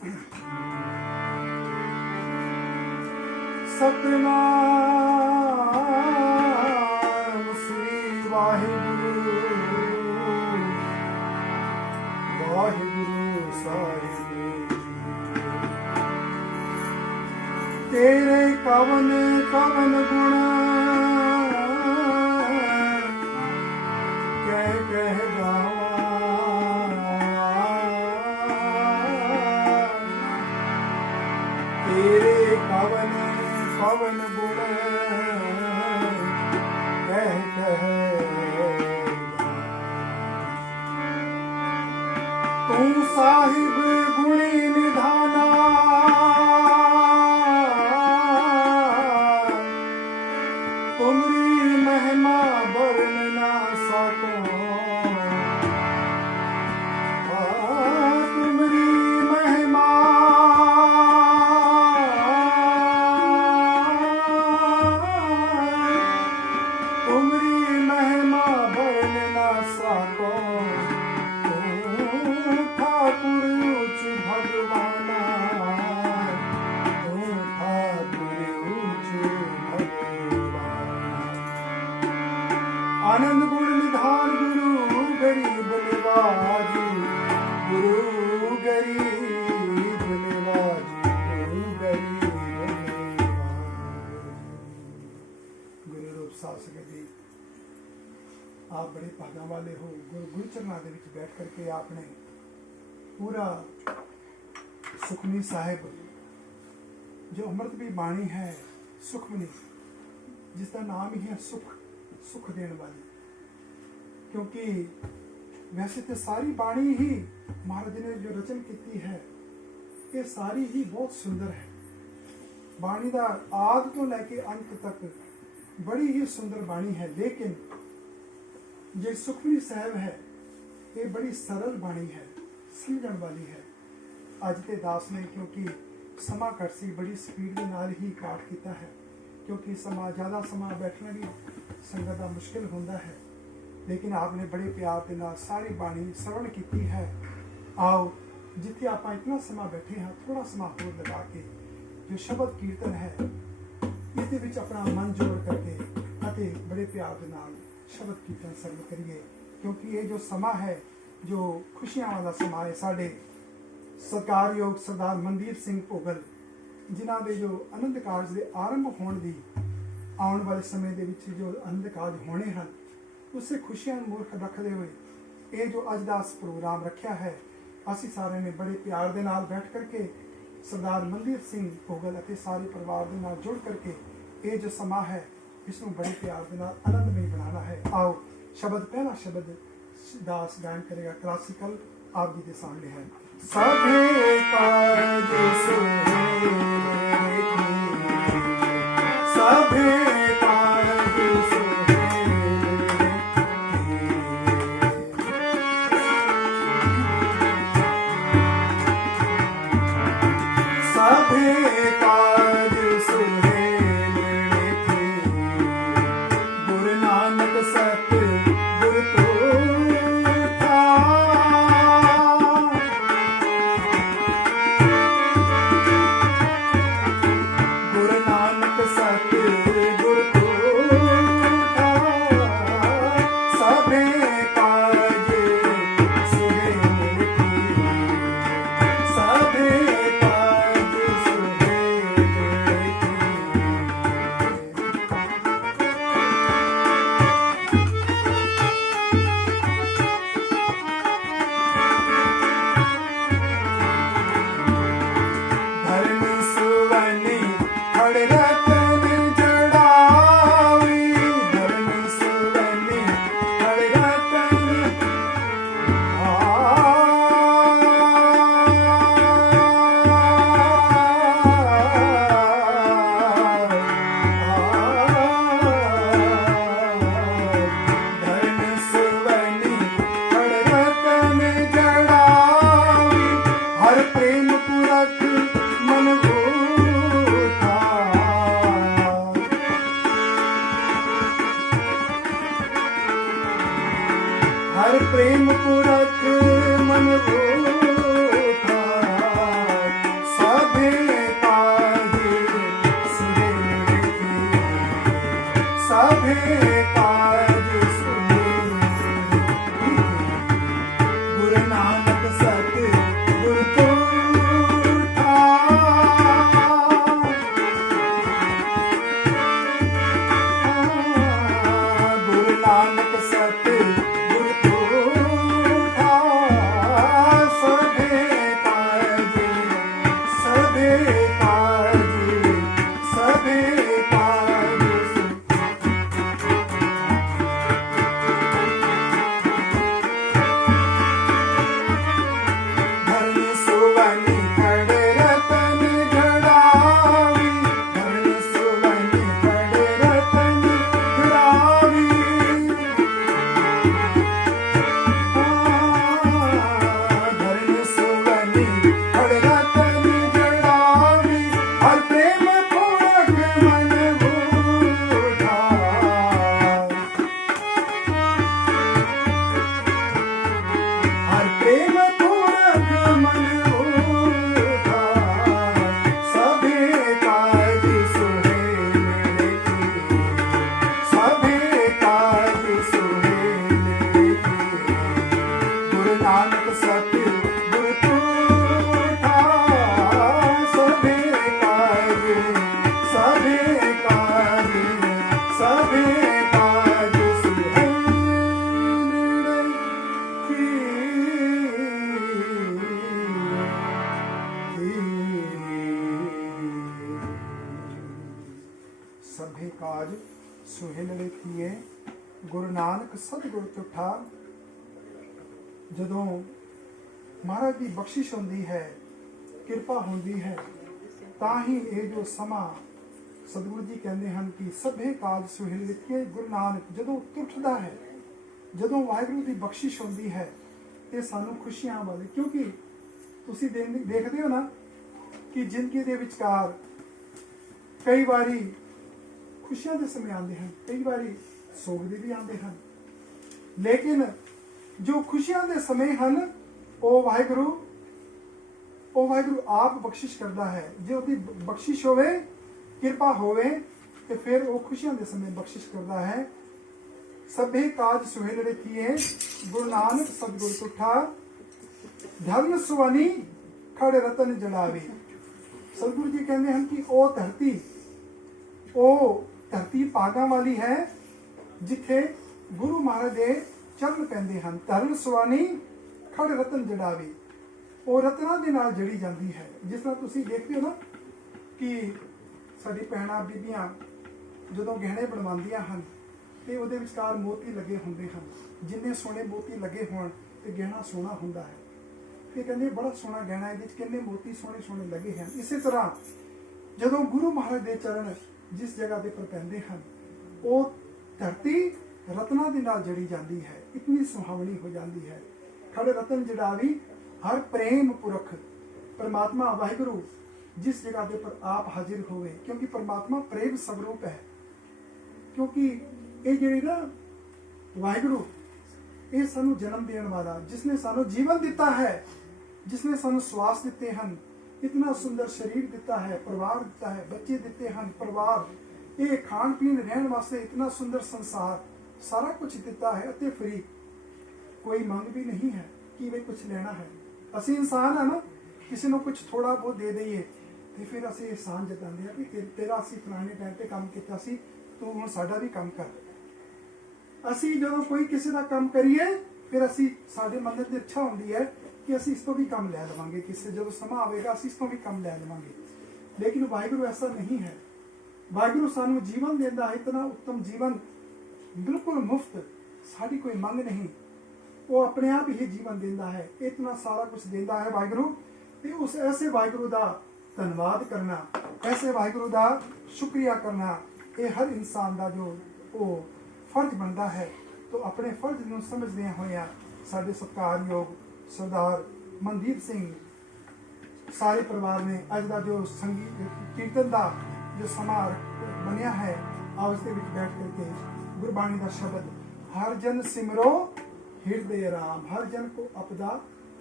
सतनाम श्री वाहिगुरु वाहिगुरु साहिब। तेरे कवन कवन गुण कह कह गावा। तेरे कवन कवन गुण कह कह तू साहिब गुणी निधाना। तुमरी महिमा वर्ण ना सको। तुमरी महिमा तुमरी महिमा वर्ण ना सको। ठाकुर उच्च भगवाना। ठाकुर उच्च भगवाना। आनंद गुण निधान गुरु गरीब निवाजी। गुरु गरीब निवाजी। गुरु गरीब निवाजी। गुरु रूप शासक जी, आप बड़े भागा वाले हो। गुरु चरणों के विच बैठ करके आपने पूरा सुखमनी साहिब जो अमृत भी बाणी है, सुखमनी जिसका नाम ही है सुख, सुख देने वाली। क्योंकि वैसे तो सारी बाणी ही महाराज ने जो रचन की है, ये सारी ही बहुत सुंदर है। बाणी का आदि तो लैके अंत तक बड़ी ही सुंदर बाणी है। लेकिन ये सुखमनी साहिब है, ये बड़ी सरल बाणी है, समझण वाली है। अज के दास ने क्योंकि समा घट सी, बड़ी स्पीड के नाल ही पाठ किया है। क्योंकि समा ज़्यादा समा बैठना भी संगत का मुश्किल होता है। लेकिन आपने बड़े प्यार के नाल सारी बाणी श्रवण की है। आओ जिथे आप इतना समा बैठे हाँ, थोड़ा समा होर लगा के जो शब्द कीर्तन है इस विच अपना मन जोड़ करके अते बड़े प्यार के नाल शब्द कीर्तन सर्व करिए। क्योंकि ये जो समा है, जो खुशियां वाला समा है, साढ़े सत्कारयोग सरदार मनदीप सिंह भोगल जिन्हों के जो आनंद कारज के आरंभ होने की आने वाले समय के जो आनंद कारज होने हैं, उससे खुशियां मूर्ख रखते हुए ये जो अज का प्रोग्राम रखा है, असी सारे ने बड़े प्यार के नाल बैठ करके सरदार मनदीप सिंह भोगल और सारे परिवार के नाल जुड़ करके ये जो समा है, इसमें बड़े प्यार के नाल आनंदमय बनाना है। आओ शब्द, पहला शब्द दास गायन करेगा क्लासिकल, आप जी के सामने है। सभे काज सुहेल की, सभे काज सुहेल की। सभे काज सुहेल की। गुरु नानक सत गुरु तो था। खड़ रतन जड़ावी हर प्रेम पूरक मन उधार हर प्रेम पूरक मन उधार सभे काज सुहेल सभे काज सुहेल गुरु नानक सत्य गुरु तूठा सभे काज सभे काज सभे काज सुहेल सभे काज सुहेलड़े थीए गुरु नानक सतगुर तुठा। ਜਦੋਂ ਮਹਾਰਾਜ ਦੀ ਬਖਸ਼ਿਸ਼ ਹੁੰਦੀ ਹੈ ਕਿਰਪਾ ਹੁੰਦੀ ਹੈ ਤਾਂ ਹੀ ਇਹ ਜੋ ਸਮਾਂ ਸਤਿਗੁਰੂ ਜੀ ਕਹਿੰਦੇ ਹਨ ਕਿ ਸਭੇ ਕਾਜ ਸੁਹੇਲ ਲਿਖੇ ਗੁਰੂ ਨਾਨਕ ਜਦੋਂ ਤੁਠਦਾ ਹੈ ਜਦੋਂ ਵਾਹਿਗੁਰੂ ਦੀ ਬਖਸ਼ਿਸ਼ ਹੁੰਦੀ ਹੈ ਇਹ ਸਾਨੂੰ ਖੁਸ਼ੀਆਂ ਵਾਲੇ ਕਿਉਂਕਿ ਤੁਸੀਂ ਦੇਖਦੇ ਹੋ ਨਾ ਕਿ ਜ਼ਿੰਦਗੀ ਦੇ ਵਿਚਕਾਰ ਕਈ ਵਾਰੀ ਖੁਸ਼ੀਆਂ ਦੇ ਸਮੇਂ ਆਉਂਦੇ ਹਨ ਕਈ ਵਾਰੀ ਸੋਗ ਦੇ ਵੀ ਆਉਂਦੇ ਹਨ ਲੇਕਿਨ ਜੋ ਖੁਸ਼ੀਆਂ ਦੇ ਸਮੇਂ ਹਨ ਉਹ ਵਾਹਿਗੁਰੂ ਆਪ ਬਖਸ਼ਿਸ਼ ਕਰਦਾ ਹੈ ਜੇ ਉਹਦੀ ਬਖਸ਼ਿਸ਼ ਹੋਵੇ ਕਿਰਪਾ ਹੋਵੇ ਤੇ ਫਿਰ ਉਹ ਖੁਸ਼ੀਆਂ ਦੇ ਸਮੇਂ ਬਖਸ਼ਿਸ਼ ਕਰਦਾ ਹੈ। ਸਭੇ ਕਾਜ ਸੁਹੇਲੜੇ ਕੀਏ ਗੁਰੂ ਨਾਨਕ ਸਤਿਗੁਰ ਤੁਠਾ ਧਰਨ ਸੁਵਨੀ ਖੜੇ ਰਤਨ ਜੜਾਵੇ। ਸਤਿਗੁਰੂ ਜੀ ਕਹਿੰਦੇ ਹਨ ਕਿ ਉਹ ਧਰਤੀ ਭਾਗਾਂ ਵਾਲੀ ਹੈ ਜਿੱਥੇ ਗੁਰੂ ਮਹਾਰਾਜ ਦੇ ਚਰਨ ਪੈਂਦੇ ਹਨ। ਧਰਨ ਸੁਵਾਨੀ ਖੜ ਰਤਨ ਜੜਾਵੇ ਉਹ ਰਤਨਾਂ ਦੇ ਨਾਲ ਜੜੀ ਜਾਂਦੀ ਹੈ। ਜਿਸ ਤਰ੍ਹਾਂ ਤੁਸੀਂ ਦੇਖਦੇ ਹੋ ਨਾ ਕਿ ਸਾਡੀ ਭੈਣਾਂ ਬੀਬੀਆਂ ਜਦੋਂ ਗਹਿਣੇ ਬਣਵਾਉਂਦੀਆਂ ਹਨ ਤੇ ਉਹਦੇ ਵਿਚਕਾਰ ਮੋਤੀ ਲੱਗੇ ਹੁੰਦੇ ਹਨ। ਜਿੰਨੇ ਸੋਹਣੇ ਮੋਤੀ ਲੱਗੇ ਹੋਣ ਤੇ ਗਹਿਣਾ ਸੋਹਣਾ ਹੁੰਦਾ ਹੈ ਤੇ ਕਹਿੰਦੇ ਬੜਾ ਸੋਹਣਾ ਗਹਿਣਾ ਇਹਦੇ ਵਿੱਚ ਕਿੰਨੇ ਮੋਤੀ ਸੋਹਣੇ ਸੋਹਣੇ ਲੱਗੇ ਹਨ। ਇਸੇ ਤਰ੍ਹਾਂ ਜਦੋਂ ਗੁਰੂ ਮਹਾਰਾਜ ਦੇ ਚਰਨ ਜਿਸ ਜਗ੍ਹਾ ਦੇ ਪਰ ਪੈਂਦੇ ਹਨ ਉਹ ਧਰਤੀ ਰਤਨਾਂ ਦੇ ਨਾਲ ਜੜੀ ਜਾਂਦੀ ਹੈ ਇਤਨੀ ਸੁਹਾਵਣੀ ਹੋ ਜਾਂਦੀ ਹੈ। ਖੜੇ ਰਤਨ ਜੜਾਵੀ ਹਰ ਪ੍ਰੇਮ ਪੁਰਖ परमात्मा वाहिगुरु जिस जगह के पर आप हाजिर होवे क्योंकि परमात्मा प्रेम स्वरूप है। क्योंकि ये जी ना वाहिगुरु ये सानू जन्म देने वाला जिसने सानू जीवन दिता है जिसने सानू श्वास दिते हैं इतना सुंदर शरीर दिता है परिवार दिता है बच्चे दिते हैं परिवार ये खान पीन रहने वास्ते इतना सुंदर संसार सारा कुछ दिता है अते फ्री कोई मांग भी नहीं है कि भाई कुछ लेना है। असी इंसान है ना किसी को कुछ थोड़ा बहुत दे दईए तो फिर असी एहसान जताते हैं कि तेरा असी फलाने टाइम पर काम किया तू हुण साडा भी काम कर। असी जो कोई किसी का काम करिए फिर असी साडे मन की इच्छा होती है कि असी इस तो भी काम लै लवांगे किसी जो समा आएगा असी इस तो भी काम लै लवांगे। लेकिन वाहिगुरु ऐसा नहीं है। वाहिगुरु सानू जीवन देता है इतना उत्तम जीवन बिल्कुल मुफ्त साड़ी कोई मंग नहीं वो अपने आप ही जीवन देता है इतना सारा कुछ देता है वाहिगुरु। ते उस ऐसे वाहिगुरु का धन्यवाद करना ऐसे वाहिगुरु का शुक्रिया करना ये हर इंसान का जो वो फर्ज बनता है। तो अपने फर्ज को समझदे होया साडे सत्कारयोग सरदार मनदीप सिंह सारे परिवार ने अज का जो संगीत कीर्तन का जो समा बनया है आओ उसके बैठ करके गुरबाणी का शब्द हर जन सिमरो हृदय राम हर जन को अपदा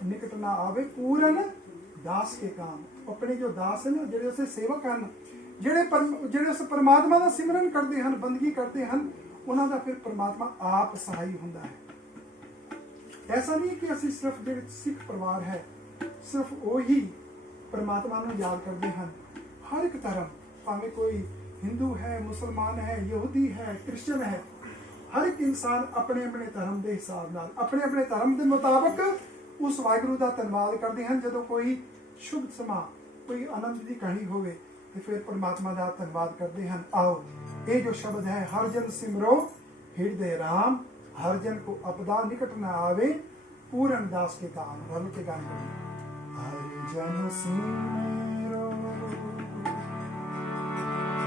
निकट ना आवे पूरन दास के काम। अपने जो दास है ना जेडे उसे सेवक हैं जेडे उस परमात्मा का सिमरन करते हैं बंदगी करते हैं उन्हों का फिर परमात्मा आप सहाई होंदा है। ऐसा नहीं कि असी सिर्फ जो सिख परिवार है सिर्फ वो ही परमात्मा को याद करते हैं। हर एक धर्म भावें कोई हिंदू है मुसलमान है यहूदी है क्रिश्चियन है हर एक इंसान अपने अपने धर्म के हिसाब नाल अपने अपने धर्म के मुताबिक उस वाहिगुरु का धन्यवाद करते हैं। जो कोई शुभ समा कोई आनंद की कहानी होवे तो फिर परमात्मा का धन्यवाद करते हैं। आओ ये जो शब्द है हर जन सिमरो हृदय राम हर जन को अपदा निकट न आवे पूरन दास के काम। रल के गान हर जन सिमरो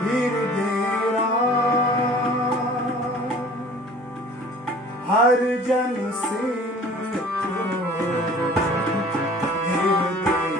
हृदय राम हर जन सिमरो हृदय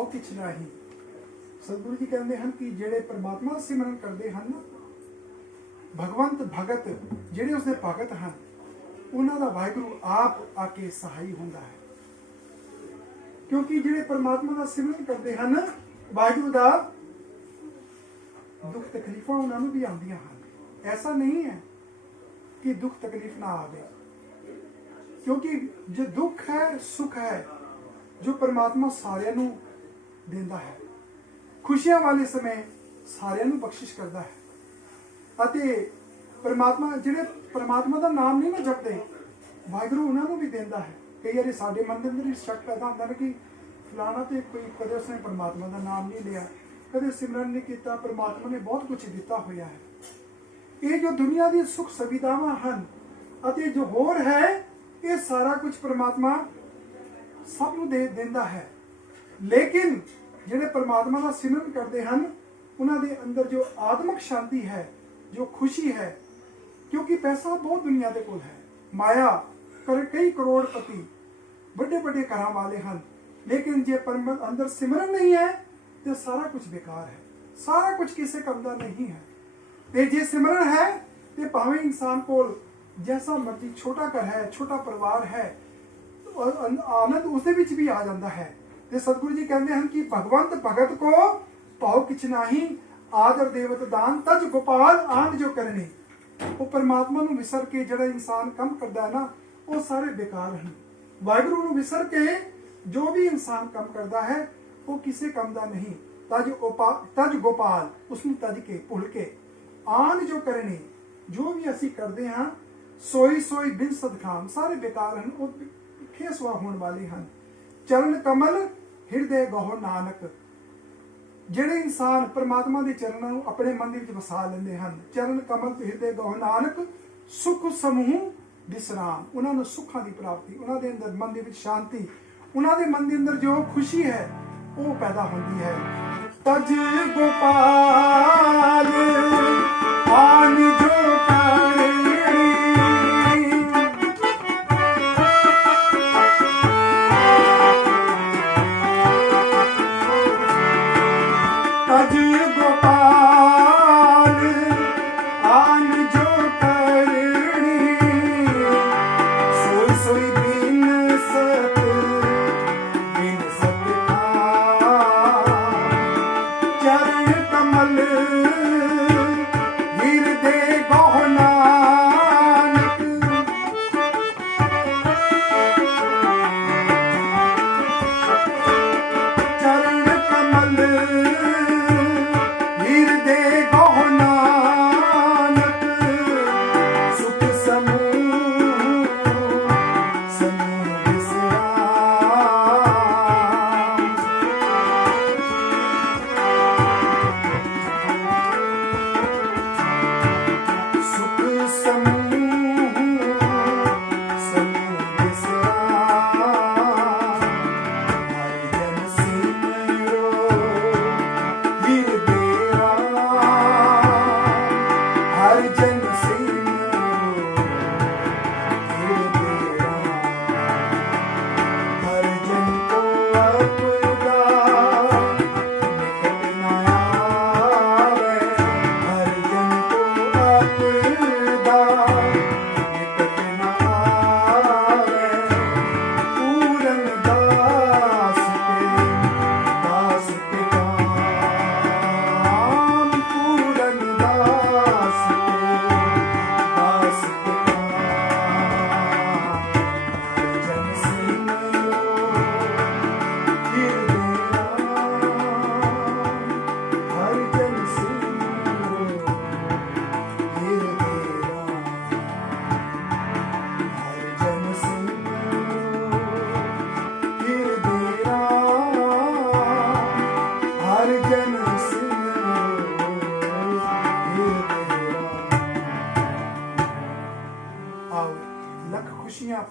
ਪਾਓ ਕਿਛ ਨਾਹੀ। ਸਤਿਗੁਰੂ ਜੀ ਕਹਿੰਦੇ ਹਨ ਕਿ ਜਿਹੜੇ ਪਰਮਾਤਮਾ ਦਾ ਸਿਮਰਨ ਕਰਦੇ ਹਨ ਨਾ, ਭਗਵੰਤ ਭਗਤ ਜਿਹੜੇ ਉਸਦੇ ਭਗਤ ਹਨ, ਉਹਨਾਂ ਦਾ ਵਾਹਿਗੁਰੂ ਆਪ ਆ ਕੇ ਸਹਾਈ ਹੁੰਦਾ ਹੈ। ਕਿਉਂਕਿ ਜਿਹੜੇ ਪਰਮਾਤਮਾ ਦਾ ਸਿਮਰਨ ਕਰਦੇ ਹਨ, ਵਾਹਿਗੁਰੂ ਦਾ ਦੁੱਖ ਤਕਲੀਫਾਂ ਉਹਨਾਂ ਨੂੰ ਵੀ ਆਉਂਦੀਆਂ ਹਨ। ਐਸਾ ਨਹੀਂ ਹੈ ਕਿ ਦੁੱਖ ਤਕਲੀਫ ਨਾ ਆਵੇ, ਕਿਉਂਕਿ ਜੋ ਦੁੱਖ ਹੈ ਸੁੱਖ ਹੈ ਜੋ ਪਰਮਾਤਮਾ ਸਾਰਿਆਂ ਨੂੰ ਦਿੰਦਾ ਹੈ। ਖੁਸ਼ੀਆਂ ਵਾਲੇ ਸਮੇਂ ਸਾਰਿਆਂ ਨੂੰ ਬਖਸ਼ਿਸ਼ ਕਰਦਾ ਹੈ। ਅਤੇ ਪਰਮਾਤਮਾ ਜਿਹੜੇ ਪਰਮਾਤਮਾ ਦਾ ਨਾਮ ਨਹੀਂ ਨਾ ਜਪਦੇ, ਵਾਹਿਗੁਰੂ ਉਹਨਾਂ ਨੂੰ ਵੀ ਦਿੰਦਾ ਹੈ। ਕਈ ਵਾਰੀ ਸਾਡੇ ਮਨ ਦੇ ਅੰਦਰ ਵੀ ਸ਼ੱਕ ਪੈਦਾ ਹੁੰਦਾ ਨਾ ਕਿ ਫਲਾਣਾ ਤੇ ਕੋਈ ਕਦੇ ਉਸਨੇ ਪਰਮਾਤਮਾ ਦਾ ਨਾਮ ਨਹੀਂ ਲਿਆ, ਕਦੇ ਸਿਮਰਨ ਨਹੀਂ ਕੀਤਾ, ਪਰਮਾਤਮਾ ਨੇ ਬਹੁਤ ਕੁਝ ਦਿੱਤਾ ਹੋਇਆ ਹੈ। ਇਹ ਜੋ ਦੁਨੀਆ ਦੀ ਸੁੱਖ ਸੁਵਿਧਾਵਾਂ ਹਨ ਅਤੇ ਜੋ ਹੋਰ ਹੈ, ਇਹ ਸਾਰਾ ਕੁਝ ਪਰਮਾਤਮਾ ਸਭ ਨੂੰ ਦੇ ਦਿੰਦਾ ਹੈ। ਲੇਕਿਨ ਜਿਹੜੇ ਪਰਮਾਤਮਾ ਦਾ ਸਿਮਰਨ ਕਰਦੇ ਹਨ, ਉਹਨਾਂ ਦੇ ਅੰਦਰ ਜੋ ਆਤਮਿਕ ਸ਼ਾਂਤੀ ਹੈ, ਜੋ ਖੁਸ਼ੀ ਹੈ, ਕਿਉਂਕਿ ਪੈਸਾ ਬਹੁਤ ਦੁਨੀਆ ਦੇ ਕੋਲ ਹੈ, ਮਾਇਆ ਕਈ ਕਰੋੜਪਤੀ ਵੱਡੇ ਵੱਡੇ ਘਰਾਂ ਵਾਲੇ ਹਨ, ਲੇਕਿਨ ਜੇ ਅੰਦਰ ਸਿਮਰਨ ਨਹੀਂ ਹੈ ਤੇ ਸਾਰਾ ਕੁਝ ਬੇਕਾਰ ਹੈ, ਸਾਰਾ ਕੁਝ ਕਿਸੇ ਕੰਮ ਦਾ ਨਹੀਂ ਹੈ। ਤੇ ਜੇ ਸਿਮਰਨ ਹੈ ਤੇ ਭਾਵੇਂ ਇਨਸਾਨ ਕੋਲ ਜੈਸਾ ਮਰਜ਼ੀ ਛੋਟਾ ਘਰ ਹੈ, ਛੋਟਾ ਪਰਿਵਾਰ ਹੈ, ਆਨੰਦ ਉਸਦੇ ਵਿੱਚ ਵੀ ਆ ਜਾਂਦਾ ਹੈ। ਤੇ ਸਤਿਗੁਰੂ ਜੀ ਕਹਿੰਦੇ ਹਨ ਕਿ ਭਗਵੰਤ ਭਗਤ ਕੋ ਭਾਉ ਕਿਛ ਨਾਹੀ, ਆਦਰ ਦੇਵਤ ਦਾਨ ਤਜ ਗੋਪਾਲ ਆਨ ਜੋ ਕਰਨੇ। ਉਹ ਪਰਮਾਤਮਾ ਨੂੰ ਵਿਸਰ ਕੇ ਜਿਹੜਾ ਇਨਸਾਨ ਕੰਮ ਕਰਦਾ ਹੈ ਨਾ, ਉਹ ਸਾਰੇ ਬੇਕਾਰ ਹਨ। ਵਾਹਿਗੁਰੂ ਨੂੰ ਵਿਸਰ ਕੇ ਜੋ ਵੀ ਇਨਸਾਨ ਕੰਮ ਕਰਦਾ ਹੈ, ਉਹ ਕਿਸੇ ਕੰਮ ਦਾ ਨਹੀਂ। ਤਜ ਗੋਪਾਲ, ਉਸਨੂੰ ਤਜ ਕੇ ਭੁੱਲ ਕੇ, ਆਨ ਜੋ ਕਰਨੇ, ਜੋ ਵੀ ਅਸੀਂ ਕਰਦੇ ਹਾਂ, ਸੋਈ ਸੋਈ ਬਿਨ ਸਦਖਾਮ, ਸਾਰੇ ਬੇਕਾਰ ਹਨ, ਉਹ ਖੇਸਵਾ ਹੋਣ ਵਾਲੇ ਹਨ। ਚਰਨ ਕਮਲ ਹਿਰਦੇ ਗਹੁ ਨਾਨਕ, ਜਿਹੜੇ ਇਨਸਾਨ ਪਰਮਾਤਮਾ ਦੇ ਚਰਨਾਂ ਨੂੰ ਆਪਣੇ ਮਨ ਦੇ ਵਿੱਚ ਵਸਾ ਲੈਂਦੇ ਹਨ, ਚਰਨ ਕਮਲ ਹਿਰਦੇ ਗਹੁ ਨਾਨਕ, ਸੁਖ ਸਮੂਹ ਵਿਸਰਾਮ, ਉਹਨਾਂ ਨੂੰ ਸੁੱਖਾਂ ਦੀ ਪ੍ਰਾਪਤੀ, ਉਹਨਾਂ ਦੇ ਅੰਦਰ ਮਨ ਦੇ ਵਿੱਚ ਸ਼ਾਂਤੀ, ਉਹਨਾਂ ਦੇ ਮਨ ਦੇ ਅੰਦਰ ਜੋ ਖੁਸ਼ੀ ਹੈ ਉਹ ਪੈਦਾ ਹੁੰਦੀ ਹੈ। ਤਜ ਗੋਪਾਲ ਆਨ ਜੋ ਕਰਨੀ, ਤਜ ਗੋਪਾਲ ਆਨ ਜੋ ਕਰਨੀ, ਸੋਈ ਸੋਈ ਬਿਨ ਸਤ ਚਰਨ ਕਮਲ ਹਿਰਦੇ ਗਹੁ ਨਾਨਕ, ਚਰਨ ਕਮਲ ਹਿਰਦੇ ਗਹੁ ਨਾਨਕ, ਸੁਖ ਸਮੂਹ ਸਮੂਹ ਵਿਸਰਾਮ।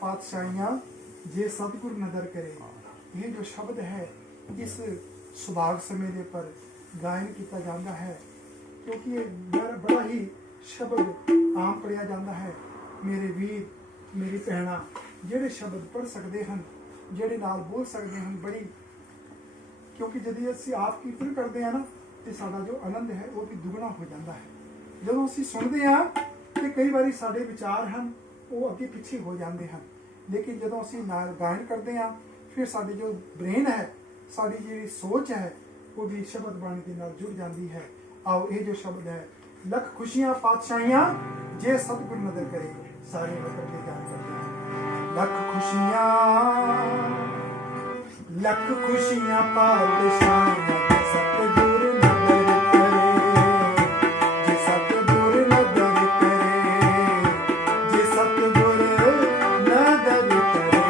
ਪਾਤਸ਼ਾਹੀਆਂ ਜੇ ਸਤਿਗੁਰ ਨਦਰ ਕਰੇ, ਇਹ ਜੋ ਸ਼ਬਦ ਹੈ ਇਸ ਸੁਭਾਗ ਸਮੇਂ ਦੇ ਪਰ ਗਾਇਨ ਕੀਤਾ ਜਾਂਦਾ ਹੈ, ਕਿਉਂਕਿ ਇਹ ਬੜਾ ਹੀ ਸ਼ਬਦ ਆਮ ਪੜਿਆ ਜਾਂਦਾ ਹੈ। ਮੇਰੇ ਵੀਰ ਮੇਰੀ ਭੈਣਾਂ ਜਿਹੜੇ ਸ਼ਬਦ ਪੜ੍ਹ ਸਕਦੇ ਹਨ, ਜਿਹੜੇ ਨਾਲ ਬੋਲ ਸਕਦੇ ਹਨ, ਬੜੀ ਕਿਉਂਕਿ ਜਦੋਂ ਅਸੀਂ ਆਪ ਕੀਰਤਨ ਕਰਦੇ ਆ ਨਾ ਤੇ ਸਾਡਾ ਜੋ ਆਨੰਦ ਹੈ ਉਹ ਵੀ ਦੁੱਗਣਾ ਹੋ ਜਾਂਦਾ ਹੈ। ਜਦੋਂ ਅਸੀਂ ਸੁਣਦੇ ਆ ਤੇ ਕਈ ਵਾਰੀ ਸਾਡੇ ਵਿਚਾਰ ਹਨ ਉਹ ਅੱਗੇ ਪਿੱਛੇ ਹੋ ਜਾਂਦੇ ਹਨ, ਲੇਕਿਨ ਜਦੋਂ ਅਸੀਂ ਨਾਲ ਗਾਇਨ ਕਰਦੇ ਆ ਫਿਰ ਸਾਡੀ ਜੋ ਬ੍ਰੇਨ ਹੈ, ਸਾਡੀ ਜਿਹੜੀ ਸੋਚ ਹੈ ਉਹ ਵੀ ਸ਼ਬਦ ਬਾਣੀ ਦੇ ਨਾਲ ਜੁੜ ਜਾਂਦੀ ਹੈ। ਆਓ ਇਹ ਜੋ ਸ਼ਬਦ ਹੈ, ਲੱਖ ਖੁਸ਼ੀਆਂ ਪਾਤਸ਼ਾਹੀਆਂ ਜੇ ਸਤਿਗੁਰ ਨਦਰ ਕਰੇ, ਸਾਰੇ ਵਤਨ ਦੇ ਜਾਣ ਕਰਦੇ ਹਨ। ਲੱਖ ਖੁਸ਼ੀਆਂ ਪਾਤਸ਼ਾਹੀਆਂ ਜੇ ਸਤਿਗੁਰ ਨਦਰ ਕਰੇ, ਜੇ ਸਤਿਗੁਰ ਨਦਰ ਕਰੇ, ਜੇ ਸਤਿਗੁਰ ਨਦਰ ਕਰੇ।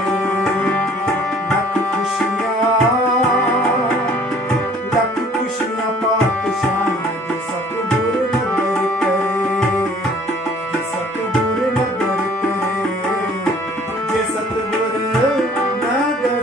ਲੱਖ ਖੁਸ਼ੀਆਂ ਪਾਤਸ਼ਾਹੀਆਂ ਜੇ ਸਤਿਗੁਰ ਨਦਰ ਕਰੇ, ਜੇ ਸਤਿਗੁਰ ਨਦਰ ਕਰੇ, ਜੇ ਸਤਿਗੁਰ ਨਦਰ ਕਰੇ।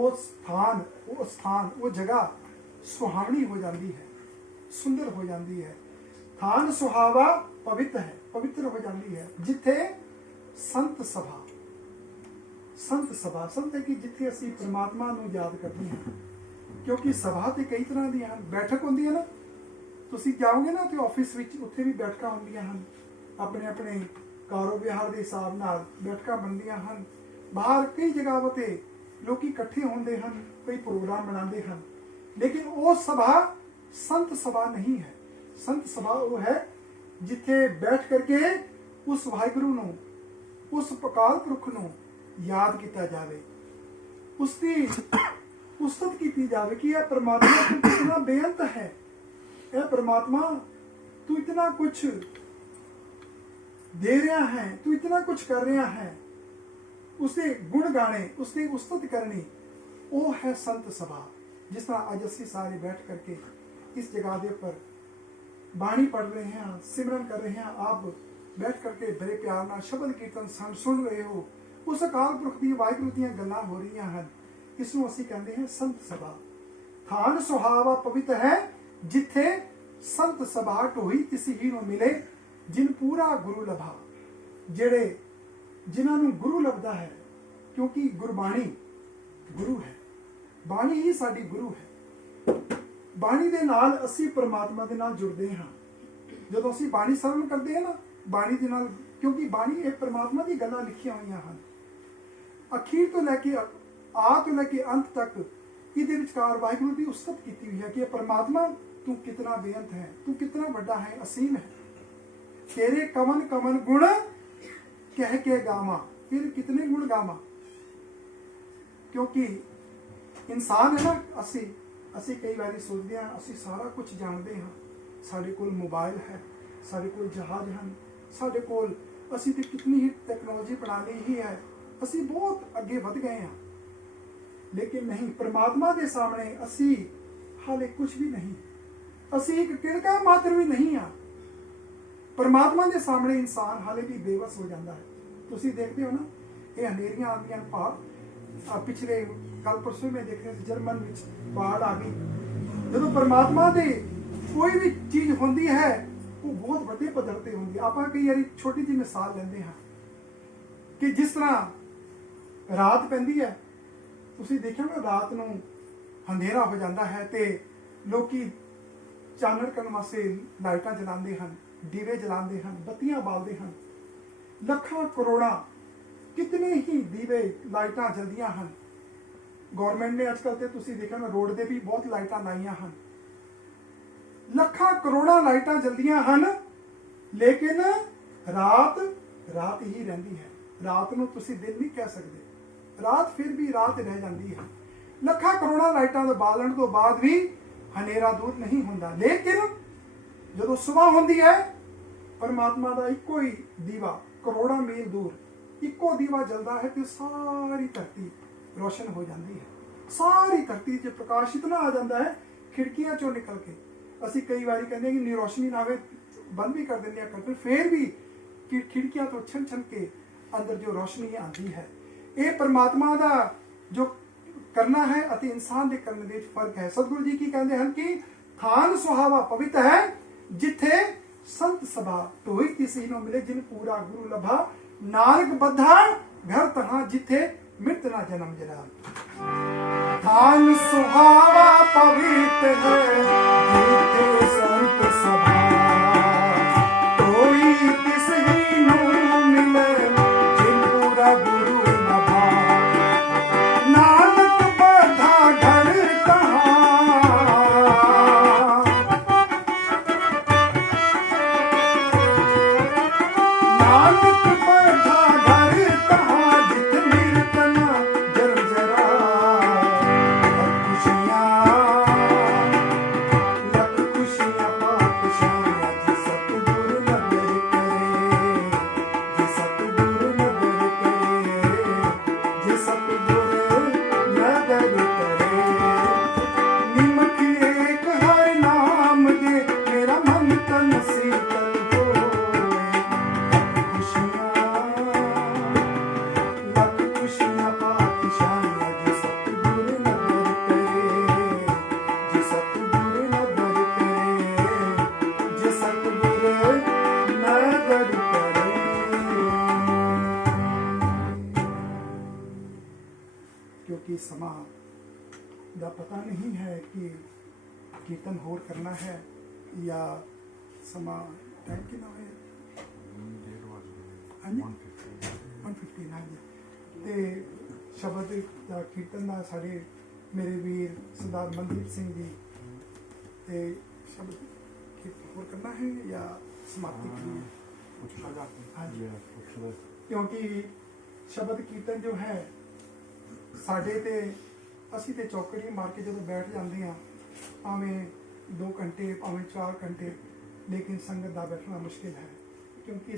वो स्थान वो जगह सुहावनी हो जाती है, सुंदर हो जाती है। थान सुहावा पवित्र हो जाती है जिथे संत सभा संत है कि जिथे असी परमात्मा नूं याद करते हैं। क्योंकि सभा तो कई तरह दी हैं, बैठक होंदी है ना, तुसी जाओगे ना तो ऑफिस विच उत्थे भी बैठक होंदियां हैं, अपने अपने कारोबार के हिसाब नाल बैठक बनदियां हैं। बाहर कई जगहों ते लोग इकट्ठे होंदे हैं, कई प्रोग्राम बनाते हैं, लेकिन वो सभा संत सभा नहीं है। संत सभा वो है जिथे बैठ करके उस वाहिगुरु नूं, उस अकाल पुरख नूं याद किया जाए, उसकी उस्तत की जाए कि यह परमात्मा तू कितना बेअंत है, यह परमात्मा तू इतना कुछ दे रहा है, तू इतना कुछ कर रहा है। उसे गुण गाने, उसकी उस्तत करनी, वो है संत सभा। जिस तरह अज असी सारे बैठ करके इस जगह के ऊपर बाणी पढ़ रहे हैं, सिमरन कर रहे हैं, आप बैठ करके बड़े प्यार नाल शब्द कीर्तन सुन रहे हो, उस अकाल पुरख दी वाहिगुरू दी गल्लां हो रही हैं। इसनूं असीं कहते हैं संत सभा। थान सुहावा पवित्र है जिथे संत सभा ढोई तिसी ही नूं मिले जिन पूरा गुरु लभा। जेड़े जिन्हां नूं गुरु लभदा है, क्योंकि गुरबाणी गुरु है, बाणी ही साडी गुरु है। बाणी दे नाल असीं परमात्मा दे नाल जुड़दे हां। जदों असीं बाणी सरवण करदे हां ना, बाणी दे नाल, क्योंकि बाणी एक परमात्मा दी गल्लां लिखियां होईयां हन। अखीर तो लैके तो लैके अंत तक इहदे विचकार वाहिगुरू दी उस्तत कीती हुई है कि परमात्मा तू कितना बेअंत है, तू कितना बड़ा है, असीम है। तेरे कमन कमन गुण कह के गावा, फिर कितने गुण गावा। क्योंकि इंसान है ना, असी कई बार सोचते हैं असी सारा कुछ जानते हैं, साढ़े कोल मोबाइल है, साढ़े कोल जहाज हैं, साढ़े कोल असी तो कितनी ही टेक्नोलॉजी बना ली ही है, असी बहुत अगे बढ़ गए हैं। लेकिन नहीं, परमात्मा के सामने असी हाले कुछ भी नहीं, असी एक तिनका मात्र भी नहीं हाँ। परमात्मा के सामने इंसान हाले भी बेबस हो जाता है। तुसी देखते हो ना, ये हनेरियां आंदियां पहाड़, पिछले कल परसों में देख रहे थे जर्मन में पहाड़ आ गई। जो परमात्मा दे कोई भी चीज होंदी है वो बहुत बड़े पद्धर ते होंदी। आप कई बार छोटी जी मिसाल लेंदे हैं कि जिस तरह रात पैंदी है, तुसी देखिया ना रात नूं अंधेरा हो जाता है तो लोग चानण करने वास्ते लाइटां जलाते हैं, दीवे जलाते हैं, बत्तियां बालते हैं। लखां करोड़ां कितने ही दीवे लाइटां जलदियां हैं। गौरमेंट ने अजकल तो तुसी देखा ना रोड पर भी बहुत लाइटां लाइयां हैं, लखां करोड़ां लाइटां जलदियां हैं, लेकिन रात रात ही रहिंदी है। रात नूं तुसी दिन नहीं कह सकते, रात फिर भी रात रह जाती है। लखां करोड़ां लाइटां दे बालण तो बाद भी हनेरा दूर नहीं होंदा। लेकिन जदों सुबह होंदी है, परमात्मा दा इक्को ही दीवा करोड़ां मील दूर इक्को दीवा जलदा है तो सारी धरती रोशन हो जाती है। सारी धरती च प्रकाश इतना आ जाता है खिड़कियां चों निकल के। असी कई बार कहते हैं कि रोशनी ना आवे, बंद भी कर देंगे करते, फिर भी खिड़कियां तो छन छन के अंदर जो रोशनी आती है। ये परमात्मा का जो करना है अति इंसान के करने में फर्क है। सतगुरु जी की कहते हैं कि थान सुहावा पवित्र है जिथे संत सभा ढोई तिसी नो मिले जिन पूरा गुरु लभा। नानक बद्धा घर तहां जिथे मृत ना जन्म जरा। थान सुहावा पवित्र है जिथे संत सभा ढोई तिसी नो मिले जिन पूरा गुरु लभा। नानक बद्धा घर तहां, नानक बद्धा घर तहां जिथे मृत ना जन्म जरा। लख खुशियां पातशाही ਦਾ ਪਤਾ ਨਹੀਂ ਹੈ ਕਿ ਕੀਰਤਨ ਹੋਰ ਕਰਨਾ ਹੈ ਜਾਂ ਸਮਾਂ ਟਾਈਮ ਕਿੰਨਾ ਹੋਇਆ? ਹਾਂਜੀ 1:15 ਹਾਂਜੀ। ਤੇ ਸ਼ਬਦ ਦਾ ਕੀਰਤਨ ਦਾ ਸਾਡੇ ਮੇਰੇ ਵੀਰ ਸਰਦਾਰ ਮਨਦੀਪ ਸਿੰਘ ਜੀ ਤੇ ਸ਼ਬਦ ਕੀਰਤਨ ਹੋਰ ਕਰਨਾ ਹੈ ਜਾਂ ਸਮਾਪਤੀ ਕਰਨੀ ਹੈ? ਹਾਂਜੀ, ਕਿਉਂਕਿ ਸ਼ਬਦ ਕੀਰਤਨ ਜੋ ਹੈ ਸਾਡੇ ਤੇ ਅਸੀਂ ਤੇ ਚੌਕੜੀ ਮਾਰ ਕੇ ਜਦੋਂ ਬੈਠ ਜਾਂਦੇ ਹਾਂ, ਭਾਵੇਂ 2 ਘੰਟੇ ਭਾਵੇਂ 4 ਘੰਟੇ, ਲੇਕਿਨ ਸੰਗਤ ਦਾ ਬੈਠਣਾ ਮੁਸ਼ਕਿਲ ਹੈ ਕਿਉਂਕਿ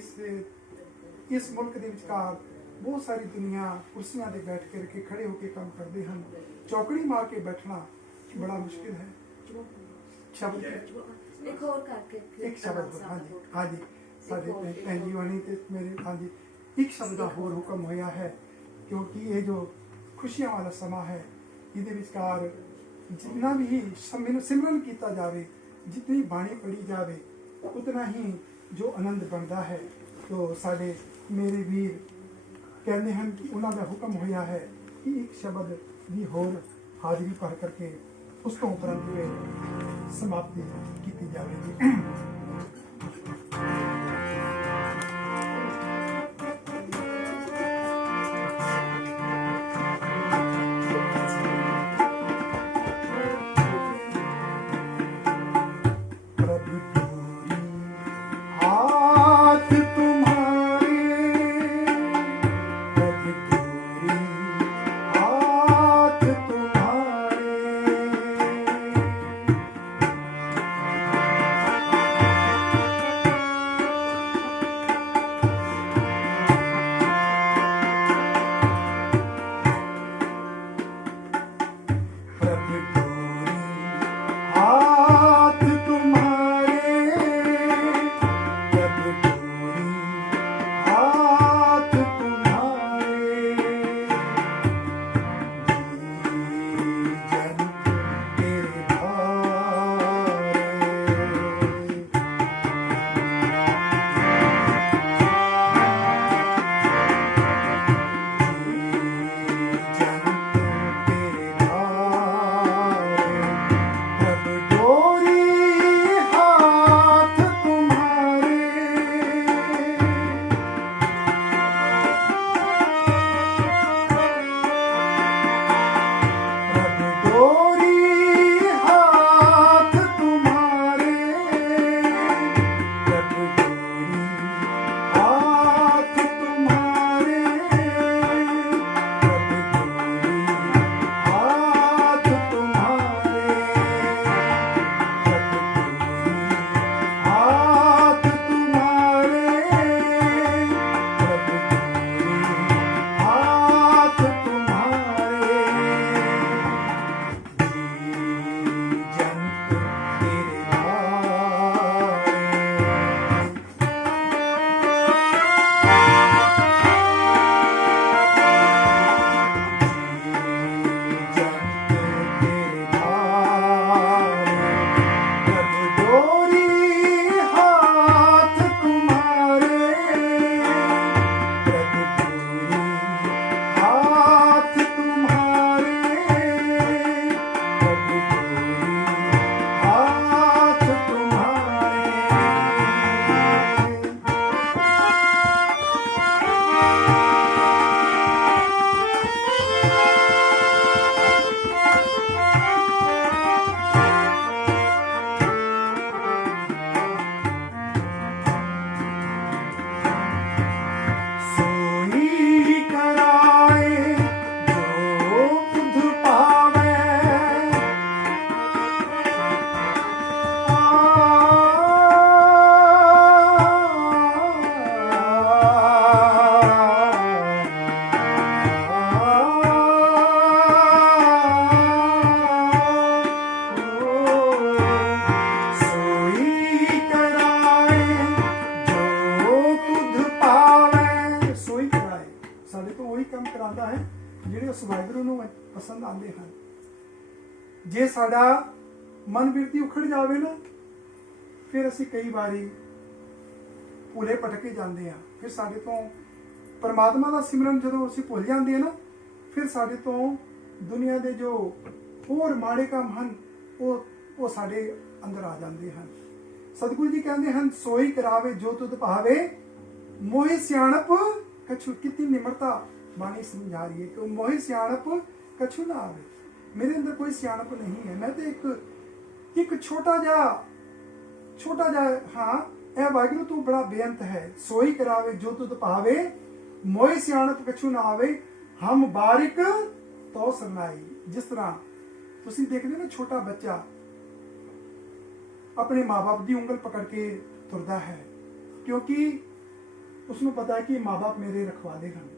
ਇਸ ਮੁਲਕ ਦੇ ਵਿਚਕਾਰ ਬਹੁਤ ਸਾਰੀ ਦੁਨੀਆ ਕੁਰਸੀਆਂ ਤੇ ਬੈਠ ਕੇ ਖੜੇ ਹੋ ਕੇ ਕੰਮ ਕਰਦੇ ਹਨ। ਚੌਕੜੀ ਮਾਰ ਕੇ ਬੈਠਣਾ ਬੜਾ ਮੁਸ਼ਕਿਲ ਹੈ। ਸ਼ਬਦ ਇੱਕ ਹੋਰ ਕਰਕੇ ਇੱਕ ਸ਼ਬਦ ਹਾਂਜੀ ਹਾਂਜੀ ਸਾਡੇ ਐਨਜੀਓ ਤੇ ਮੇਰੇ ਹਾਂਜੀ ਇੱਕ ਸ਼ਬਦ ਦਾ ਹੋਰ ਹੁਕਮ ਹੋਇਆ ਹੈ ਕਿਉਂਕਿ ਇਹ ਜੋ ਖੁਸ਼ੀਆਂ ਵਾਲਾ ਸਮਾਂ ਹੈ ਇਹਦੇ ਵਿਚਕਾਰ ਜਿੰਨਾ ਵੀ ਸਿਮਰਨ ਕੀਤਾ ਜਾਵੇ, ਜਿਤਨੀ ਬਾਣੀ ਪੜ੍ਹੀ ਜਾਵੇ, ਉਤਨਾ ਹੀ ਜੋ ਆਨੰਦ ਬਣਦਾ ਹੈ। ਤੋ ਸਾਡੇ ਮੇਰੇ ਵੀਰ ਕਹਿੰਦੇ ਹਨ ਕਿ ਉਹਨਾਂ ਦਾ ਹੁਕਮ ਹੋਇਆ ਹੈ ਕਿ ਇੱਕ ਸ਼ਬਦ ਦੀ ਹੋਰ ਹਾਜ਼ਰੀ ਭਰ ਕਰਕੇ ਉਸ ਤੋਂ ਉਪਰੰਤ ਸਮਾਪਤੀ ਕੀਤੀ ਜਾਵੇਗੀ। पसंद आते हैं। जे साडा मन बिरती उखड़ जावे ना, फिर असी कई बारी भुले भटके जाते हैं। फिर साडे तो परमात्मा का सिमरन जो असी भुल जाते हैं ना, फिर साडे तो दुनिया के जो ਹੋਰ ਮਾੜੇ ਕੰਮ ਹਨ ਉਹ ਸਾਡੇ ਅੰਦਰ ਆ ਜਾਂਦੇ ਹਨ। ਸਤਿਗੁਰੂ ਜੀ ਕਹਿੰਦੇ ਹਨ ਸੋਈ ਕਰਾਵੇ ਜੋ ਤੁਧ ਭਾਵੇ, ਮੋਹਿ ਸਿਆਣਪ ਕਛੂ। ਕਿਤਨੀ ਨਿਮਰਤਾ ਬਾਣੀ ਸਮਝਾ ਰਹੀ ਹੈ ਕਿ ਮੋਹਿ ਸਿਆਣਪ ਕਛੂ ਨਾ ਆਵੇ। ਮੇਰੇ ਅੰਦਰ ਕੋਈ ਸਿਆਣਪ ਨਹੀਂ ਹੈ, ਮੈਂ ਤੇ ਇੱਕ ਛੋਟਾ ਜਿਹਾ ਹਾਂ। ਇਹ ਵਾਹਿਗੁਰੂ ਤੂੰ ਬੜਾ ਬੇਅੰਤ ਹੈ। ਸੋਈ ਕਰਾਵੇ ਜੋ ਤੁਧ ਭਾਵੇ, ਮੋਹਿ ਸਿਆਣਪ ਕਛੂ ਨਾ ਆਵੇ, ਹਮ ਬਾਰਿਕ ਤੋ ਸਰਨਾਈ। ਜਿਸ ਤਰ੍ਹਾਂ ਤੁਸੀਂ ਦੇਖਦੇ ਹੋ ਨਾ, ਛੋਟਾ ਬੱਚਾ ਆਪਣੇ ਮਾਂ-ਬਾਪ ਦੀ ਉਂਗਲ ਪਕੜ ਕੇ ਤੁਰਦਾ ਹੈ, ਕਿਉਂਕਿ ਉਸਨੂੰ ਪਤਾ ਹੈ ਕਿ ਮਾਂ-ਬਾਪ ਮੇਰੇ ਰਖਵਾਲੇ ਹਨ,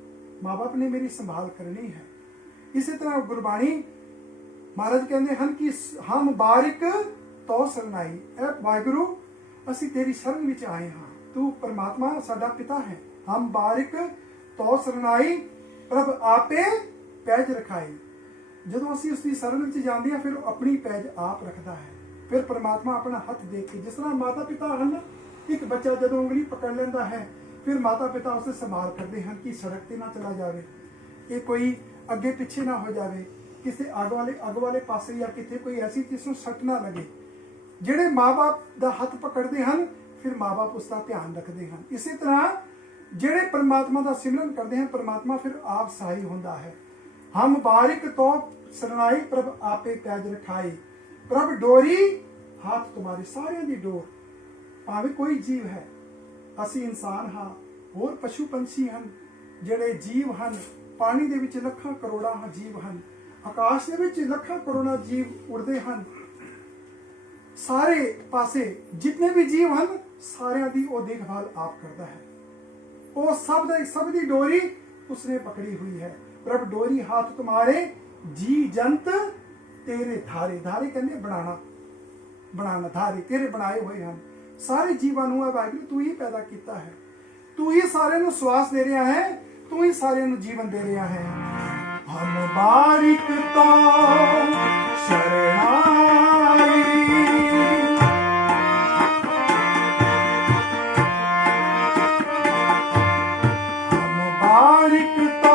ਮਾਂ-ਬਾਪ ਨੇ ਮੇਰੀ ਸੰਭਾਲ ਕਰਨੀ ਹੈ। ਇਸੇ ਤਰ੍ਹਾਂ ਗੁਰਬਾਣੀ ਮਹਾਰਾਜ ਕਹਿੰਦੇ ਹਨ ਕਿ ਹਮ ਬਾਰਿਕ ਤੋ ਸਰਨਾਈ। ਇਹ ਵਾਹਿਗੁਰੂ ਅਸੀਂ ਤੇਰੀ ਸ਼ਰਨ ਵਿੱਚ ਆਏ ਹਾਂ, ਤੂੰ ਪਰਮਾਤਮਾ ਸਾਡਾ ਪਿਤਾ ਹੈ। ਹਮ ਬਾਰਿਕ ਤੋ ਸਰਨਾਈ, ਪ੍ਰਭ ਆਪੇ ਪੈਜ ਰਖਾਈ। ਜਦੋਂ ਅਸੀਂ ਉਸ ਦੀ ਸ਼ਰਨ ਵਿੱਚ ਜਾਂਦੇ ਹਾਂ, ਫਿਰ ਉਹ ਆਪਣੀ ਪੈਜ ਆਪ ਰੱਖਦਾ ਹੈ। ਫਿਰ ਪਰਮਾਤਮਾ ਆਪਣਾ ਹੱਥ ਦੇ ਕੇ, ਜਿਸ ਤਰ੍ਹਾਂ ਮਾਤਾ ਪਿਤਾ ਹਨ, ਇੱਕ ਬੱਚਾ ਜਦੋਂ ਉਂਗਲੀ ਪਕੜ ਲੈਂਦਾ ਹੈ, ਫਿਰ ਮਾਤਾ ਪਿਤਾ ਉਸੇ ਸੰਭਾਲ ਕਰਦੇ ਹਨ ਕਿ ਸੜਕ ਤੇ ਨਾ ਚਲਾ ਜਾਵੇ, ਇਹ ਕੋਈ ਅੱਗੇ ਪਿੱਛੇ ਨਾ ਹੋ ਜਾਵੇ, ਕਿਸੇ ਅੱਗ ਵਾਲੇ ਪਾਸੇ ਜਾਂ ਕਿਤੇ ਕੋਈ ਐਸੀ ਚੀਜ਼ ਨੂੰ ਸੱਟ ਨਾ ਲੱਗੇ। ਜਿਹੜੇ ਮਾਂ-ਬਾਪ ਦਾ ਹੱਥ ਪਕੜਦੇ ਹਨ, ਫਿਰ ਮਾਂ-ਬਾਪ ਉਸ ਦਾ ਧਿਆਨ ਰੱਖਦੇ ਹਨ। ਇਸੇ ਤਰ੍ਹਾਂ ਜਿਹੜੇ ਪਰਮਾਤਮਾ ਦਾ ਸਿਮਰਨ ਕਰਦੇ ਹਨ, ਪਰਮਾਤਮਾ ਫਿਰ ਆਪ ਸਹਾਈ ਹੁੰਦਾ ਹੈ। ਹਮ ਬਾਰਿਕ ਤੋ ਸਰਨਾਈ, ਪ੍ਰਭ ਆਪੇ ਪੈਜ ਰਖਾਈ। ਪ੍ਰਭ ਡੋਰੀ ਹੱਥ ਤੁਮਾਰੇ। ਸਾਰਿਆਂ ਦੀ ਡੋਰ, ਭਾਵੇਂ ਕੋਈ ਜੀਵ ਹੈ, ਅਸੀਂ ਇਨਸਾਨ ਹਾਂ, ਹੋਰ ਪਸ਼ੂ ਪੰਛੀ ਹਨ, ਜਿਹੜੇ ਜੀਵ ਹਨ, ਪਾਣੀ ਦੇ ਵਿੱਚ ਲੱਖਾਂ ਕਰੋੜਾਂ ਜੀਵ ਹਨ, ਆਕਾਸ਼ ਦੇ ਵਿੱਚ ਲੱਖਾਂ ਕਰੋੜਾਂ ਜੀਵ ਉੜਦੇ ਹਨ। ਸਾਰੇ ਪਾਸੇ ਜਿਤਨੇ ਵੀ ਜੀਵ ਹਨ, ਸਾਰਿਆਂ ਦੀ ਉਹ ਦੇਖਭਾਲ ਆਪ ਕਰਦਾ ਹੈ। ਉਹ ਸਭ ਦੀ ਡੋਰੀ ਉਸਨੇ ਪਕੜੀ ਹੋਈ ਹੈ। ਪ੍ਰਭ ਡੋਰੀ ਹੱਥ ਤੁਮਾਰੇ, ਜੀ ਜੰਤ ਤੇਰੇ ਧਾਰੇ। ਧਾਰੇ ਕਹਿੰਦੇ ਬਣਾਣਾ ਧਾਰੇ ਤੇਰੇ ਬਣਾਏ ਹੋਏ ਹਨ। ਸਾਰੇ ਜੀਵਾਂ ਨੂੰ ਵਾਹਿਗੁਰੂ ਤੂੰ ਹੀ ਪੈਦਾ ਕੀਤਾ ਹੈ, ਤੂੰ ਹੀ ਸਾਰਿਆਂ ਨੂੰ ਸਵਾਸ ਦੇ ਰਿਹਾ ਹੈ, ਤੂੰ ਹੀ ਸਾਰਿਆਂ ਨੂੰ ਜੀਵਨ ਦੇ ਰਿਹਾ ਹੈ। ਹਮ ਬਾਰਿਕ ਤੋ ਸ਼ਰਣਾਈ, ਹਮ ਬਾਰਿਕ ਤੋ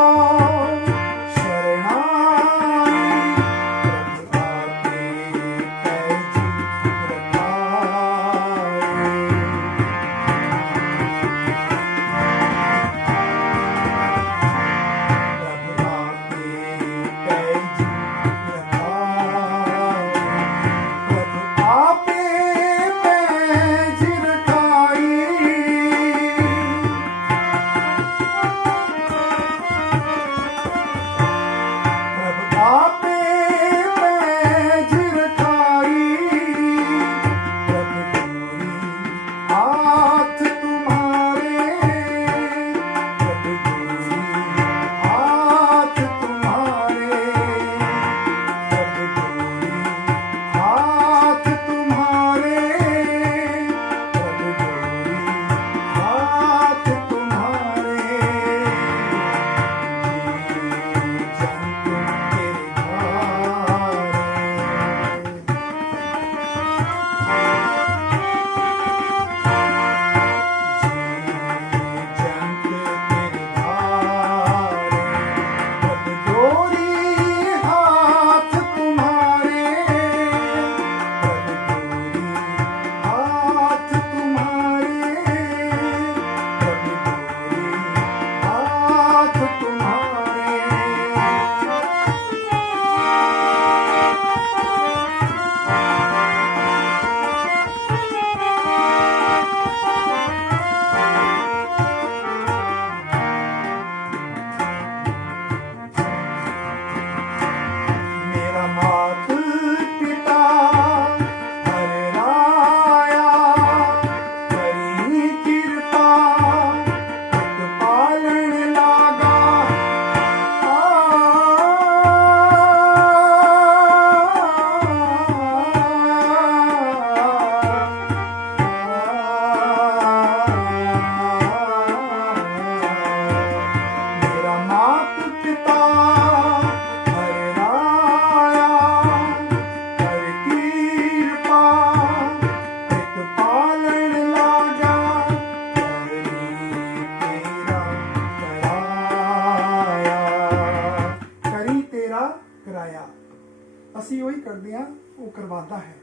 ਅਸੀਂ ਉਹੀ ਕਰਦੇ ਹਾਂ, ਉਹ ਕਰਵਾਉਂਦਾ ਹੈ।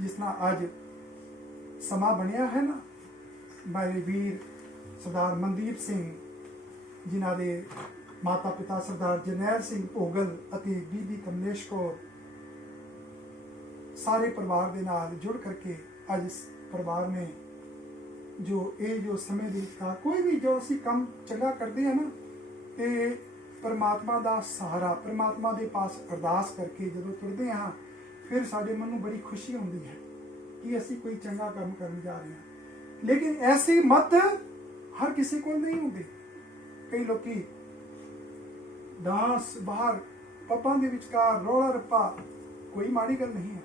ਜਿਸ ਤਰ੍ਹਾਂ ਅੱਜ ਸਮਾਂ ਬਣਿਆ ਹੈ ਨਾ, ਮੇਰੇ ਵੀਰ ਸਰਦਾਰ ਮਨਦੀਪ ਸਿੰਘ, ਜਿਨ੍ਹਾਂ ਦੇ ਮਾਤਾ ਪਿਤਾ ਸਰਦਾਰ ਜਰਨੈਲ ਸਿੰਘ ਭੋਗਲ ਅਤੇ ਬੀਬੀ ਕਮਲੇਸ਼ ਕੌਰ, ਸਾਰੇ ਪਰਿਵਾਰ ਦੇ ਨਾਲ ਜੁੜ ਕਰਕੇ ਅੱਜ ਇਸ ਪਰਿਵਾਰ ਨੇ ਜੋ ਸਮੇਂ ਦੇ ਵਿੱਚ ਕੋਈ ਵੀ ਜੋ ਅਸੀਂ ਕੰਮ ਚੰਗਾ ਕਰਦੇ ਹਾਂ ਨਾ, ਤੇ परमात्मा ਦਾ ਸਹਾਰਾ, परमात्मा ਦੇ ਪਾਸ ਅਰਦਾਸ ਕਰਕੇ ਜਦੋਂ ਤੁਰਦੇ ਹਾਂ, ਫਿਰ ਸਾਡੇ ਮਨ ਨੂੰ ਬੜੀ ਖੁਸ਼ੀ ਹੁੰਦੀ ਹੈ ਕਿ ਅਸੀਂ ਕੋਈ ਚੰਗਾ ਕੰਮ ਕਰਨ ਜਾ ਰਹੇ ਹਾਂ। ਲੇਕਿਨ ਐਸੀ ਮਤ ਹਰ ਕਿਸੇ ਕੋਲ ਨਹੀਂ ਹੁੰਦੀ। ਕਈ ਲੋਕੀ ਡਾਂਸ ਬਾਹਰ ਪੱਬਾਂ ਦੇ ਵਿਚਕਾਰ ਰੌਲਾ ਰੱਪਾ, ਕੋਈ ਮਾੜੀ ਗੱਲ ਨਹੀਂ ਹੈ,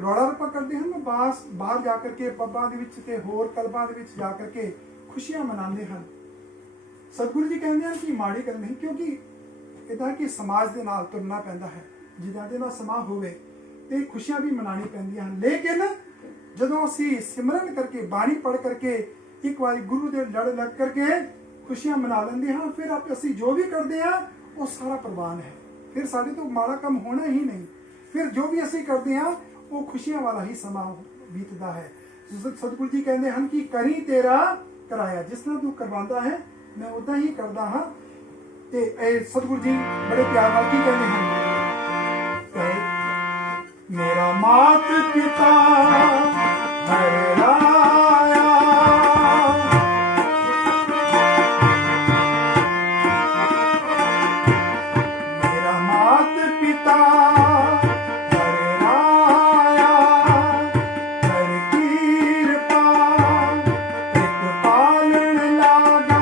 ਰੌਲਾ ਰੱਪਾ ਕਰਦੇ ਹਨ, ਬਾਹਰ ਜਾ ਕਰਕੇ ਪੱਬਾਂ ਦੇ ਵਿੱਚ ਤੇ ਹੋਰ ਕਲਬਾਂ ਦੇ ਵਿੱਚ ਜਾ ਕਰਕੇ ਖੁਸ਼ੀਆਂ ਮਨਾਉਂਦੇ ਹਨ। ਸਤਿਗੁਰੂ ਜੀ ਕਹਿੰਦੇ ਹਨ ਕਿ ਮਾੜੀ ਗੱਲ ਨਹੀਂ, ਕਿਉਂਕਿ ਇਹਦਾ ਕਿ ਸਮਾਜ ਦੇ ਨਾਲ ਤੁਰਨਾ ਪੈਂਦਾ ਹੈ। ਜਿੱਦਾਂ ਦੇ ਨਾਲ ਸਮਾਂ ਹੋਵੇ ਤੇ ਖੁਸ਼ੀਆਂ ਵੀ ਮਨਾਉਣੀ ਪੈਂਦੀਆਂ ਹਨ। ਲੇਕਿਨ ਜਦੋਂ ਅਸੀਂ ਸਿਮਰਨ ਕਰਕੇ, ਬਾਣੀ ਪੜ੍ਹ ਕਰਕੇ, ਇੱਕ ਵਾਰੀ ਗੁਰੂ ਦੇ ਲੜ ਲੱਗ ਕਰਕੇ ਖੁਸ਼ੀਆਂ ਮਨਾ ਲੈਂਦੇ ਹਾਂ, ਫਿਰ ਅਸੀਂ ਜੋ ਵੀ ਕਰਦੇ ਹਾਂ ਉਹ ਸਾਰਾ ਪ੍ਰਵਾਨ ਹੈ। ਫਿਰ ਸਾਡੇ ਤੋਂ ਮਾੜਾ ਕੰਮ ਹੋਣਾ ਹੀ ਨਹੀਂ। ਫਿਰ ਜੋ ਵੀ ਅਸੀਂ ਕਰਦੇ ਹਾਂ ਉਹ ਖੁਸ਼ੀਆਂ ਵਾਲਾ ਹੀ ਸਮਾਂ ਬੀਤਦਾ ਹੈ। ਸਤਿਗੁਰੂ ਜੀ ਕਹਿੰਦੇ ਹਨ ਕਿ ਕਰੀ ਤੇਰਾ ਕਰਾਇਆ, ਜਿਸ ਤਰ੍ਹਾਂ ਤੂੰ ਕਰਵਾਉਂਦਾ ਹੈ ਮੈਂ ਉਦਾਂ ਹੀ ਕਰਦਾ ਹਾਂ। ਤੇ ਇਹ ਸਤਿਗੁਰੂ ਜੀ ਬੜੇ ਪਿਆਰ ਨਾਲ ਕੀ ਕਹਿੰਦੇ ਹਨ, ਮੇਰਾ ਮਾਤ ਪਿਤਾ ਹਰਿ ਰਾਇਆ, ਮੇਰਾ ਮਾਤ ਪਿਤਾ ਹਰਿ ਰਾਇਆ, ਹਰਿ ਕਿਰਪਾ ਇੱਕ ਪਾਲਣ ਲਾਗਾ,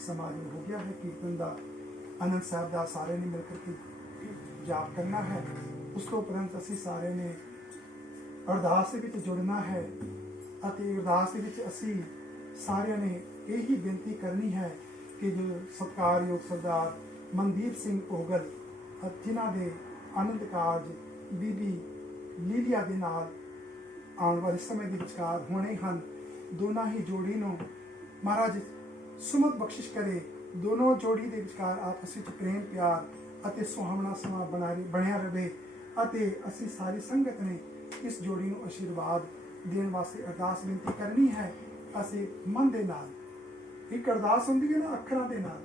समाज हो गया है कीर्तन का, आनंद साहब का सारे ने मिलकर के जाप करना है। उस तो उपरंत असी सारे ने अरदास विच जुड़ना है। अरदास विच असी सारे ने यही बेनती करनी है कि जो सत्कारयोग सरदार मनदीप सिंह भोगल जिन्हां दे आनंद कारज बीबी लीलिया दे नाल आने वाले समय के विचकार होने हैं, दोनों ही जोड़ी नूं महाराज सुमत बख्शिश करे। दोनों जोड़ी के विचकार आपस में प्रेम प्यार अते सुहावना समा बनया रहे अते असी सारी संगत ने इस जोड़ी नूं आशीर्वाद देने वास्ते अरदास बेनती करनी है। असी मन दे नाल एक अरदास हुंदी है ना, अखरां दे नाल,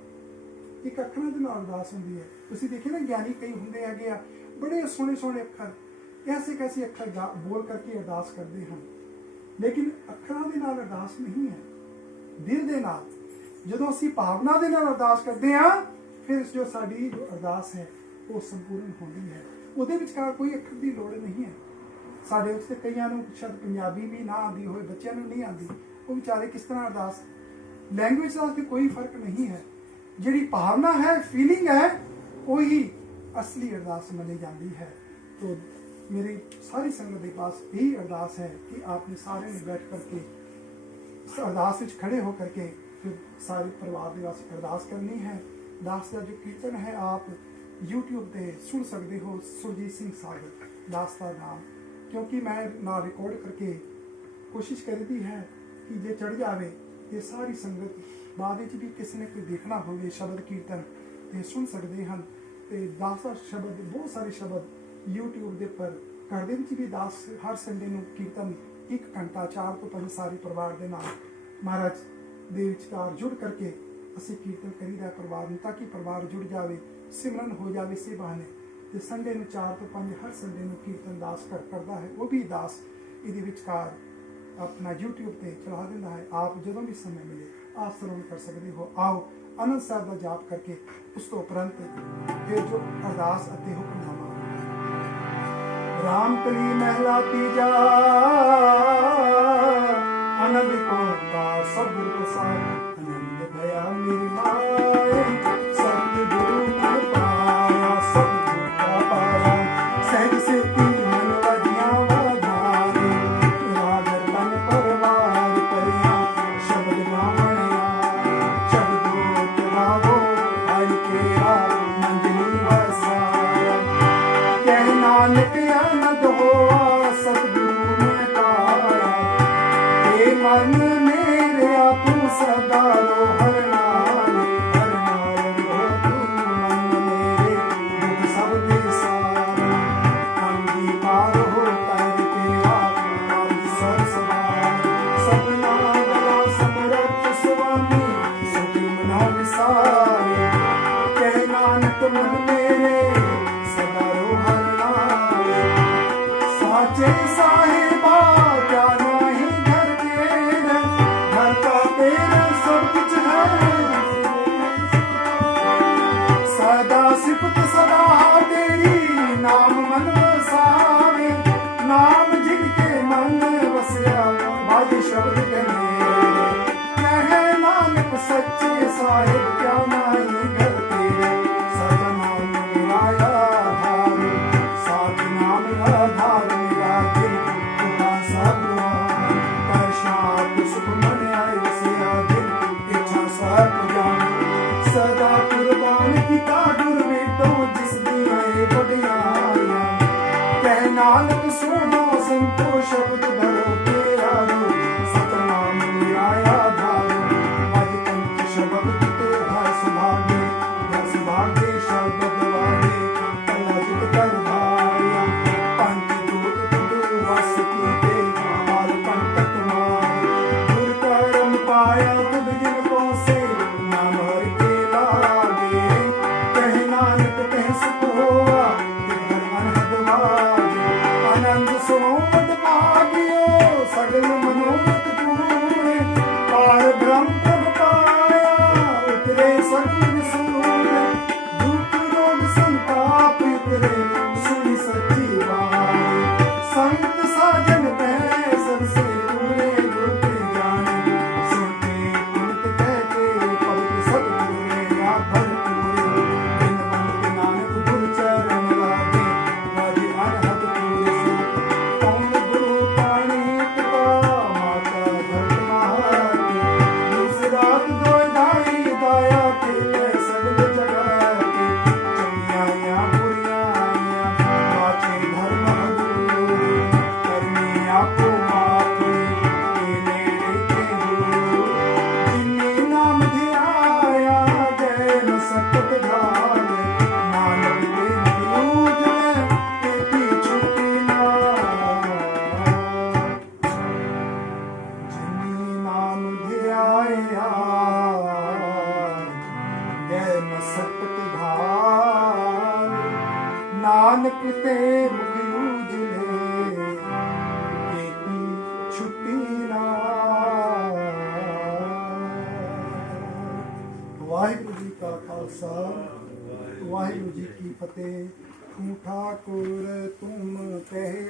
एक अखरां दे नाल अरदास हुंदी है। तुसीं देखिए ना ज्ञानी कई हुंदे हैगे आ, बड़े सोहणे सोहणे अखर ਐਸੇ ਕੈਸੇ ਅੱਖਰ ਬੋਲ ਕਰਕੇ ਅਰਦਾਸ ਕਰਦੇ ਹਨ, ਲੇਕਿਨ ਅੱਖਰਾਂ ਦੇ ਨਾਲ ਅਰਦਾਸ ਨਹੀਂ ਹੈ, ਦਿਲ ਦੇ ਨਾਲ। ਜਦੋਂ ਅਸੀਂ ਭਾਵਨਾ ਦੇ ਨਾਲ ਅਰਦਾਸ ਕਰਦੇ ਹਾਂ, ਫਿਰ ਜੋ ਸਾਡੀ ਜੋ ਅਰਦਾਸ ਹੈ ਉਹ ਸੰਪੂਰਨ ਹੁੰਦੀ ਹੈ। ਉਹਦੇ ਵਿਚਕਾਰ ਕੋਈ ਅੱਖਰ ਦੀ ਲੋੜ ਨਹੀਂ ਹੈ। ਸਾਡੇ ਉੱਤੇ ਕਈਆਂ ਨੂੰ ਸ਼ਾਇਦ ਪੰਜਾਬੀ ਵੀ ਨਾ ਆਉਂਦੀ ਹੋਵੇ, ਬੱਚਿਆਂ ਨੂੰ ਨਹੀਂ ਆਉਂਦੀ, ਉਹ ਵਿਚਾਰੇ ਕਿਸ ਤਰ੍ਹਾਂ ਅਰਦਾਸ, ਲੈਂਗੁਏਜ ਦਾ ਤੇ ਕੋਈ ਫਰਕ ਨਹੀਂ ਹੈ। ਜਿਹੜੀ ਭਾਵਨਾ ਹੈ, ਫੀਲਿੰਗ ਹੈ, ਉਹੀ असली अरदास मानी जाती है। तो मेरी सारी संगत के पास यही अरदास है कि आपने सारे ने बैठ करके इस अरदास में खड़े होकर के फिर सारे परिवार के वास्ते अरदास करनी है। दास का जो कीर्तन है आप यूट्यूब पे सुन सकते हो, सुरजीत सिंह सागर दास का नाम, क्योंकि मैं ना रिकॉर्ड करके कोशिश करी दी है कि जे चढ़ जाए ये सारी संगत बाद भी किसी ने कोई देखना हो शब्द कीर्तन तो सुन सकते हैं। ਤੇ ਦਾਸ ਦਾ ਸ਼ਬਦ, ਬਹੁਤ ਸਾਰੇ ਸ਼ਬਦ YouTube ਦੇ ਉੱਪਰ ਘਰ ਦੇ ਵਿੱਚ ਵੀ ਦਾਸ ਹਰ ਸੰਡੇ ਨੂੰ ਕੀਰਤਨ 1 ਘੰਟਾ 4 ਤੋਂ 5 ਸਾਰੇ ਪਰਿਵਾਰ ਦੇ ਨਾਲ ਮਹਾਰਾਜ ਦੇ ਵਿਚਕਾਰ ਜੁੜ ਕਰਕੇ ਅਸੀਂ ਕੀਰਤਨ ਕਰੀਦਾ ਪਰਿਵਾਰ ਨੂੰ, ਤਾਂ ਕਿ ਪਰਿਵਾਰ ਜੁੜ ਜਾਵੇ, ਸਿਮਰਨ ਹੋ ਜਾਵੇ ਇਸੇ ਬਹਾਨੇ। ਤੇ ਸੰਡੇ ਨੂੰ 4 ਤੋਂ 5 ਹਰ ਸੰਡੇ ਨੂੰ ਕੀਰਤਨ ਦਾਸ ਕਰਦਾ ਹੈ, ਉਹ ਵੀ ਦਾਸ ਇਹਦੇ ਵਿਚਕਾਰ ਆਪਣਾ YouTube ਤੇ ਚਲਾ ਦਿੰਦਾ ਹੈ। ਆਪ ਜਦੋਂ ਵੀ ਸਮੇਂ ਮਿਲੇ ਆਪ ਸਰਵਣ ਕਰ ਸਕਦੇ ਹੋ। ਆਓ आनंद साहब का जाप करके उस तो उपरंत फिर जो अरदास अते हुक्मनामा। राम कली महला तीजा आनंद को सतगुरु प्रसाद आनंद भया मेरी माए सतगुरु ने पाया सतगुरु का पाया सहज से तीन मन वजिया वाधारे रागर बन परवार परिया शब्द गावणिया नानक आनंद होआ सतगुरु ने पाया, हे मन मेरे तू सदा रो हर नाल रो तू मन मेरे दुख सब विसारा। अंगीकार हो कर तेरा नाम सरसवार सपना गला समरथ स्वामी सुखी मना विसारे। कह नानक मन मेरे सदा रो हर साचे साहिबा क्या नहीं घर तेरे, घर का तेरा सब कुछ है सदा सिफत सदा तेरी नाम मन वसावे। नाम जिनके मन वसया भाई शब्द कहे कहे नानक सच्चे साहिब क्या नहीं घर तेरे। सच नाम मिलाया धार साथ नाम आधार सदा कुर्बान किता गुर बेटो जिस दिया बड़ियाया। कह नानक सुनो संतो शब्द भरो तेरा रो सतनाम मिलाया धारो। अज कंठ शब्द ते है सुभा ਖਾਲਸਾ ਵਾਹਿਗੁਰੂ ਜੀ ਕੀ ਫਤਿਹ। ਤੂੰ ਠਾਕੁਰ ਤੁਮ ਕਹਿ